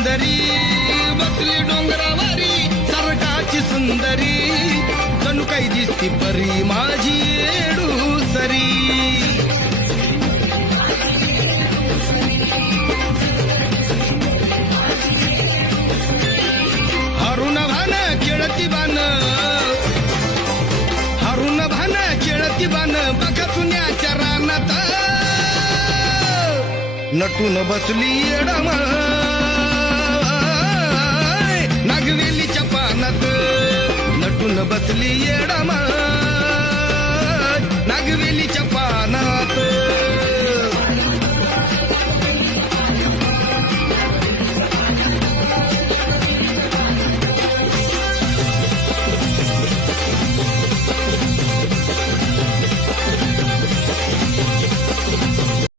सुंदरी बसली डोंगरावारी सरकाची सुंदरी जणू काही दिसती परी माझी येडूसरी हरुण भान खेळती बान हरुण भान खेळती बान बघा पुण्याच्या रानात नटून बसली येडमा नागवेलीच्या पानात नटून बसली येडमा नागवेलीच्या पानात